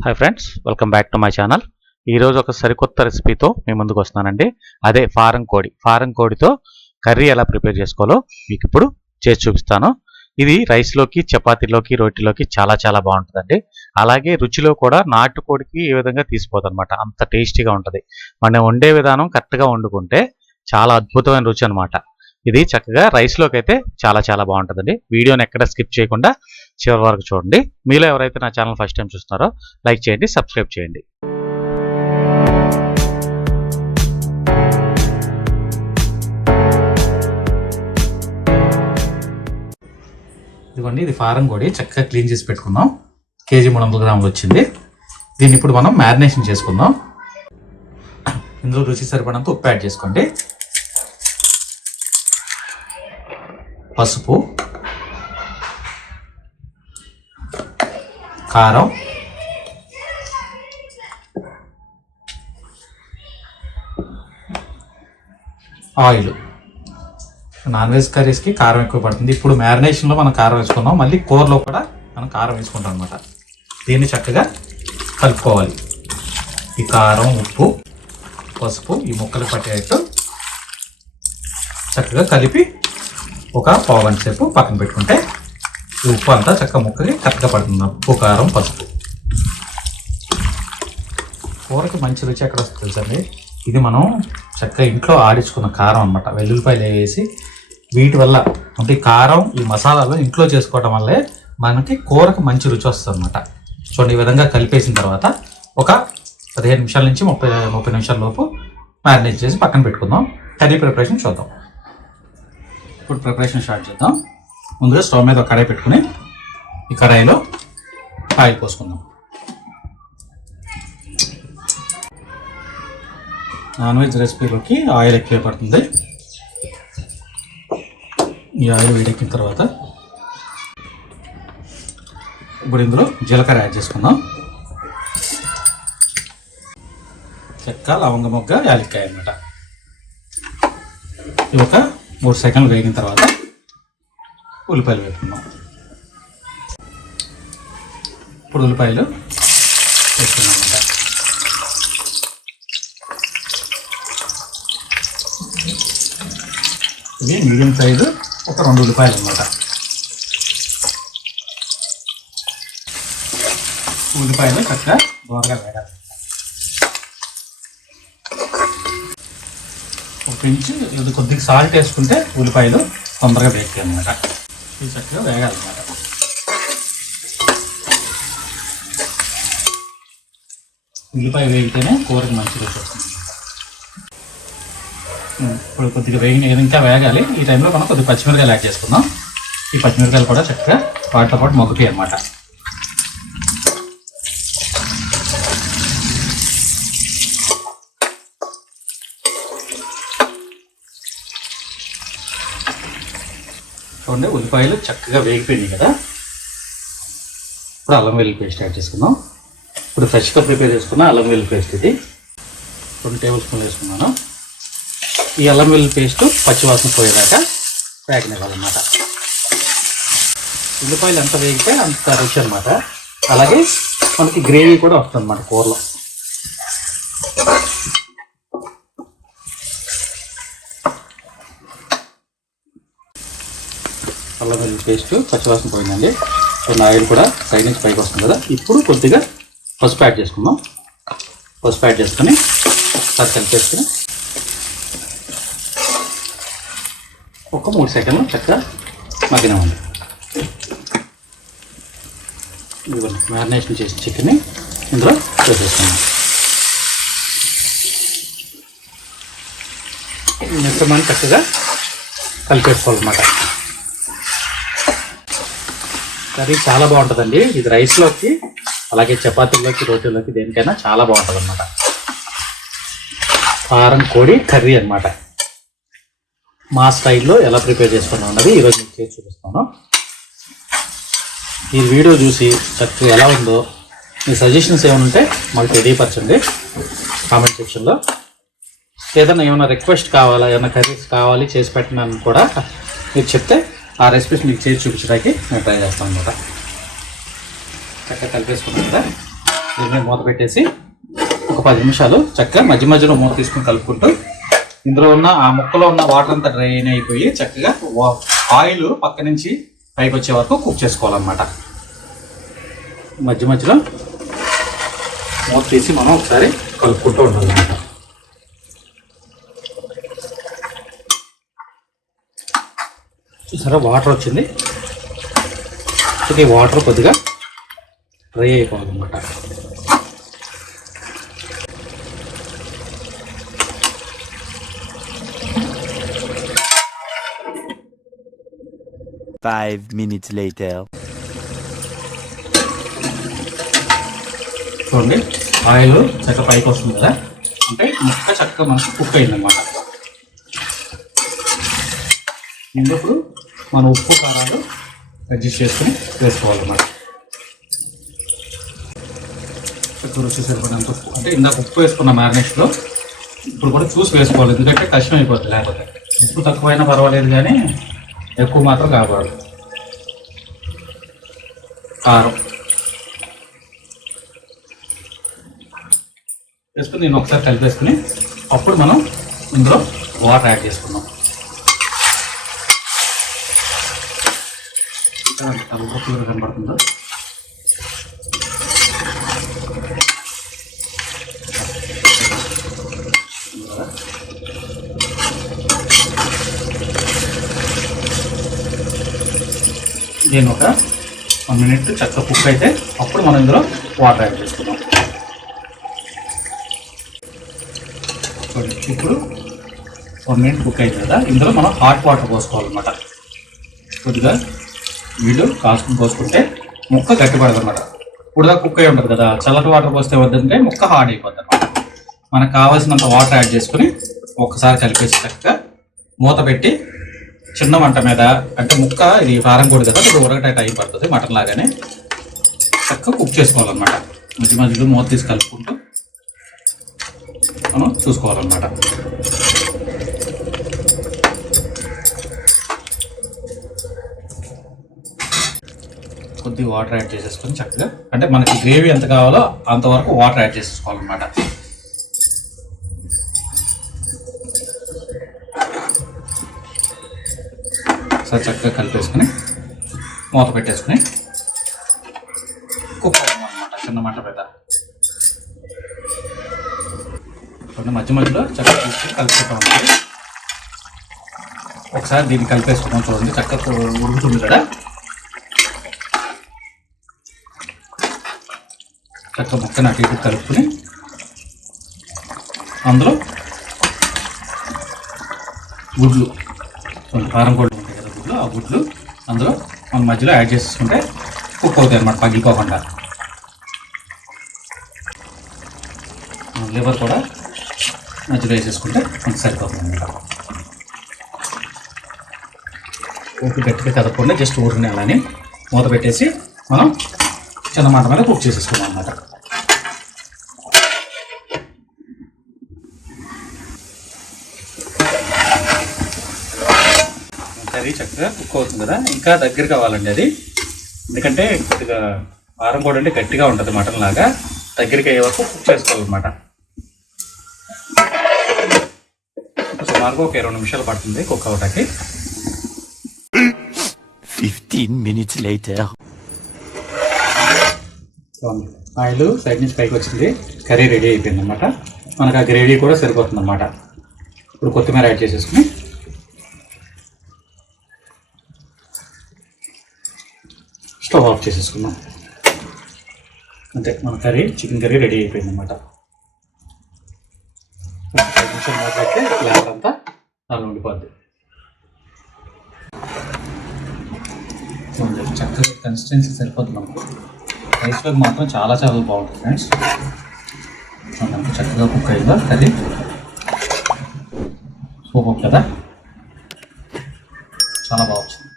Hi friends, welcome back to my channel. ఈరోజు ఒక సరికొత్త రెసిపీతో మీ ముందుకు వస్తున్నానండి. అదే ఫారం కోడితో కర్రీ ఎలా ప్రిపేర్ చేసుకోవాలో మీకు ఇప్పుడు చేసి చూపిస్తాను. ఇది రైస్లోకి, చపాతీలోకి, రోటీలోకి చాలా చాలా బాగుంటుందండి. అలాగే రుచిలో కూడా నాటుకోడికి ఏ విధంగా తీసిపోతుంది అనమాట. అంత టేస్టీగా ఉంటుంది. మనం వండే విధానం కరెక్ట్గా వండుకుంటే చాలా అద్భుతమైన రుచి అనమాట. ఇది చక్కగా రైస్లోకి అయితే చాలా చాలా బాగుంటుందండి. వీడియోని ఎక్కడ స్కిప్ చేయకుండా చివరి వరకు చూడండి. మీలో ఎవరైతే నా ఛానల్ ఫస్ట్ టైం చూస్తున్నారో లైక్ చేయండి, సబ్స్క్రైబ్ చేయండి. ఇదిగోండి, ఇది ఫారం కోడి చక్కగా క్లీన్ చేసి పెట్టుకుందాం. కేజీ 300 గ్రాములు వచ్చింది. దీన్ని ఇప్పుడు మనం మ్యారినేషన్ చేసుకుందాం. ఇందులో రుచి సరిపడంత ఉప్పు యాడ్ చేసుకోండి. పసుపు, కారం, ఆయిల్. నాన్ వెజ్ కర్రీస్కి కారం ఎక్కువ పడుతుంది. ఇప్పుడు మ్యారినేషన్లో మనం కారం వేసుకున్నాం, మళ్ళీ కూరలో కూడా మనం కారం వేసుకుంటాం అనమాట. దీన్ని చక్కగా కలుపుకోవాలి. ఈ కారం, ఉప్పు, పసుపు ఈ ముక్కలు పట్టేట్టు చక్కగా కలిపి ఒక పావు గంట సేపు పక్కన పెట్టుకుంటే ఈ ఉప్పు అంతా చక్కగా ముక్కకి కరెక్ట్గా పడుతుంది. ఉప్పు, కారం, పసుపు. కూరకి మంచి రుచి ఎక్కడ వస్తుంది తెలుసండి. ఇది మనం చక్కగా ఇంట్లో ఆడించుకున్న కారం అనమాట. వెల్లుల్లిపాయలు వేసి వీటి వల్ల అంటే కారం, ఈ మసాలాలు ఇంట్లో చేసుకోవడం వల్లే మనకి కూరకు మంచి రుచి వస్తుంది అనమాట. చూడండి, ఈ విధంగా కలిపేసిన తర్వాత ఒక 15 నిమిషాల నుంచి 30 నిమిషాల లోపు మ్యారినేట్ చేసి పక్కన పెట్టుకుందాం. కర్రీ ప్రిపరేషన్ చూద్దాం. ఇప్పుడు ప్రిపరేషన్ స్టార్ట్ చేద్దాం. ముందుగా స్టవ్ మీద ఒక కడాయి పెట్టుకుని ఈ కడాయిలో ఆయిల్ పోసుకుందాం. నాన్ వెజ్ రెసిపీలోకి ఆయిల్ ఎక్కువ పడుతుంది. ఈ ఆయిల్ వేడెక్కిన తర్వాత ఇప్పుడు ఇందులో జీలకర్ర యాడ్ చేసుకుందాం. చెక్క, లవంగ మొగ్గ, యాలక్కాయ అన్నమాట. ఇవి ఒక 3 సెకండ్లు వేగిన తర్వాత ఉల్లిపాయలు వేసుకుందాం. ఇప్పుడు ఉల్లిపాయలు వేసుకున్నాం అన్నమాట. ఇది మీడియం సైజు ఒక 2 ఉల్లిపాయలు అన్నమాట. ఉల్లిపాయలు చక్కగా దోరగా వేయాలి. ఒక ఇంచు ఇది కొద్దిగా సాల్ట్ వేసుకుంటే ఉల్లిపాయలు తొందరగా వేగుతాయి అన్నమాట. ఇది చక్కగా వేగాలన్నమాట. ఉల్లిపాయ వేగితేనే కూరకి మంచి రుచి వస్తుంది. ఇప్పుడు కొద్దిగా ఇంకా వేగాలి. ఈ టైంలో మనం కొద్దిగా పచ్చిమిరకాయలు యాడ్ చేసుకుందాం. ఈ పచ్చిమిరకాయలు కూడా చక్కగా వాటితో పాటు మగ్గుతాయి అన్నమాట. చూడండి, ఉల్లిపాయలు చక్కగా వేగిపోయినాయి కదా. ఇప్పుడు అల్లం వెల్లుల్లి పేస్ట్ యాడ్ చేసుకుందాం. ఇప్పుడు ఫ్రెష్గా ప్రిపేర్ చేసుకున్న అల్లం వెల్లుల్లి పేస్ట్ ఇది 2 టేబుల్ స్పూన్లు వేసుకున్నాను. ఈ అల్లం వెల్లుల్లి పేస్ట్ పచ్చివాసన పోయేదాకా వేగనివ్వాలన్నమాట. ఉల్లిపాయలు ఎంత వేగితే అంత రుచి అన్నమాట. అలాగే మనకి గ్రేవీ కూడా వస్తుంది అన్నమాట కూరలో. అల్లం వెల్లుల్లి పేస్ట్ పచ్చివాసన పోయిందండి. కొన్ని ఆయిల్ కూడా సైడ్ నుంచి పైకి వస్తుంది కదా. ఇప్పుడు కొద్దిగా పసుపు యాడ్ చేసుకుందాం. పసుపు యాడ్ చేసుకొని ఒకసారి కలిపేసుకుని ఒక 3 సెకండ్లు చక్కగా మగ్గినామండి. ఇదిగోండి, మ్యారినేషన్ చేసిన చికెన్ని ఇందులో వేసేసుకున్నాం. మిశ్రమాన్ని చక్కగా కలిపేసుకోవాలన్నమాట. కర్రీ చాలా బాగుంటుందండి. ఇది రైస్లోకి, అలాగే చపాతీలోకి, రోటీలోకి, దేనికైనా చాలా బాగుంటుంది అన్నమాట. ఫారం కోడి కర్రీ అన్నమాట. మా స్టైల్లో ఎలా ప్రిపేర్ చేసుకున్నాం అన్నది ఈరోజు మీకు చేసి చూపిస్తాను. ఈ వీడియో చూసి చక్కగా ఎలా ఉందో మీ సజెషన్స్ ఏమైనా ఉంటే మాకు తెలియపరచండి కామెంట్ సెక్షన్లో. ఏమైనా రిక్వెస్ట్ కావాలా, ఏమైనా కర్రీస్ కావాలి చేసి పెట్టినాను కూడా మీరు చెప్తే ఆ రెసిపీస్ మీకు చేసి చూపించడానికి నేను ట్రై చేస్తాను అన్నమాట. చక్కగా కలిపేసుకున్నాం కదా. దీన్ని మూత పెట్టేసి ఒక 10 నిమిషాలు చక్కగా మధ్య మధ్యలో మూత తీసుకుని కలుపుకుంటూ ఇందులో ఉన్న ఆ ముక్కలో ఉన్న వాటర్ అంతా డ్రైన్ అయిపోయి చక్కగా ఆయిల్ పక్క నుంచి పైకి వచ్చే వరకు కుక్ చేసుకోవాలన్నమాట. మధ్య మధ్యలో మూత తీసి మనం ఒకసారి కలుపుకుంటూ ఉండాలన్నమాట. చూసారా వాటర్ వచ్చింది. ఈ వాటర్ కొద్దిగా డ్రై అయిపోవాలన్నమాట. Five minutes later. చూడండి ఆయిల్ చక్కగా పైకి వస్తుంది కదా, అంటే ముక్క చక్కగా మనకు కుక్ అయిందన్నమాట. ఇందుకు మనం ఉప్పు కారాలు అడ్జస్ట్ చేసుకుని వేసుకోవాలన్నమాట. రుచి సరిపడినంత ఉప్పు, అంటే ఇందాక ఉప్పు వేసుకున్న మ్యారినేషన్లో ఇప్పుడు కూడా చూసి వేసుకోవాలి, ఎందుకంటే కష్టం అయిపోతుంది. లేకపోతే ఉప్పు తక్కువైనా పర్వాలేదు కానీ ఎక్కువ మాత్రం కాకూడదు. కారం వేసుకుని నేను ఒకసారి కలిపేసుకుని అప్పుడు మనం ఇందులో వాటర్ యాడ్ చేసుకున్నాం. కలుపుగా కనబడుతుందో దీని ఒక 1 మినిట్ చక్కగా కుక్ అయితే అప్పుడు మనం ఇందులో వాటర్ యాడ్ చేసుకున్నాం. ఇప్పుడు 1 మినిట్ కుక్ అయింది కదా, ఇందులో మనం హాట్ వాటర్ పోసుకోవాలన్నమాట. కొద్దిగా నీళ్ళు కాసుకుని పోసుకుంటే ముక్క గట్టిపడదు అనమాట. ఇప్పుడుదా కుక్ అయి ఉంటుంది కదా, చల్లటి వాటర్ పోస్తే వద్దంటే ముక్క హార్డ్ అయిపోద్ది అనమాట. మనకు కావాల్సినంత వాటర్ యాడ్ చేసుకుని ఒకసారి కలిపేసి చక్కగా మూత పెట్టి చిన్న మంట మీద, అంటే ముక్క ఇది కారం పొడి కదా, ఇప్పుడు ఉడకటే టైం పడుతుంది మటన్ లాగానే, చక్కగా కుక్ చేసుకోవాలన్నమాట. మధ్య మధ్యలో మూత తీసి కలుపుకుంటూ మనం చూసుకోవాలన్నమాట. కొద్దిగా వాటర్ యాడ్ చేసేసుకొని చక్కగా, అంటే మనకి గ్రేవీ ఎంత కావాలో అంతవరకు వాటర్ యాడ్ చేసేసుకోవాలన్నమాట. ఒకసారి చక్కగా కలిపేసుకుని మూత పెట్టేసుకుని కుక్ అవ్వమన్నమాట చిన్న మంట మీద. కొన్ని మధ్య మధ్యలో చక్కగా తీసుకుని కలుపుకుంటూ ఉంటుంది. ఒకసారి దీన్ని కలిపేసుకున్నాం చూడండి, చక్కగా ఉడుకుతుంది కదా. చక్కగా ముక్కని అటు ఇటు కలుపుకుని అందులో గుడ్లు, కారం గుడ్లు ఉంటాయి కదా గుడ్లు, ఆ గుడ్లు అందులో మన మధ్యలో యాడ్ చేసుకుంటే కుక్ అవుతాయి అన్నమాట పగిలిపోకుండా. లివర్ కూడా మధ్యలో వేసేసుకుంటే మనకు సరిపోతుంది అన్నమాట. ఉప్పు గట్టిగా కదపకుండా జస్ట్ ఊరిని అలానే మూత పెట్టేసి మనం చిన్న మంట మీద కుక్ చేసేసుకున్నాం అన్నమాట. కర్రీ చక్కగా కుక్ అవుతుంది కదా, ఇంకా దగ్గర కావాలండి అది, ఎందుకంటే కొద్దిగా కారం కూడా అంటే గట్టిగా ఉంటుంది మటన్ లాగా, దగ్గరికి అయ్యే వరకు కుక్ చేసుకోవాలన్నమాట. సుమారుగా ఒక 20 నిమిషాలు పడుతుంది కుక్ అవటానికి. 15 minutes later. ఆయిల్ సైడ్ నుంచి పైకి వచ్చింది, కర్రీ రెడీ అయిపోయింది అనమాట. మనకు ఆ గ్రేవీ కూడా సరిపోతుంది అన్నమాట. ఇప్పుడు కొత్తిమీర యాడ్ చేసేసుకుని స్టవ్ ఆఫ్ చేసేసుకున్నాం. అంతే, మన కర్రీ చికెన్ కర్రీ రెడీ అయిపోయింది అనమాట. 5 నిమిషాలు మాట్లాడితే ఫ్లేవర్ అంతా దానిలో ఉండిపోద్ది. చక్కగా కన్సిస్టెన్సీ సరిపోతుంది మనకు. రైస్లోకి మాత్రం చాలా చాలా బాగుంటుంది ఫ్రెండ్స్. చక్కగా కుక్ అయిందా కర్రీ, సూపర్ కదా, చాలా బాగా వచ్చింది.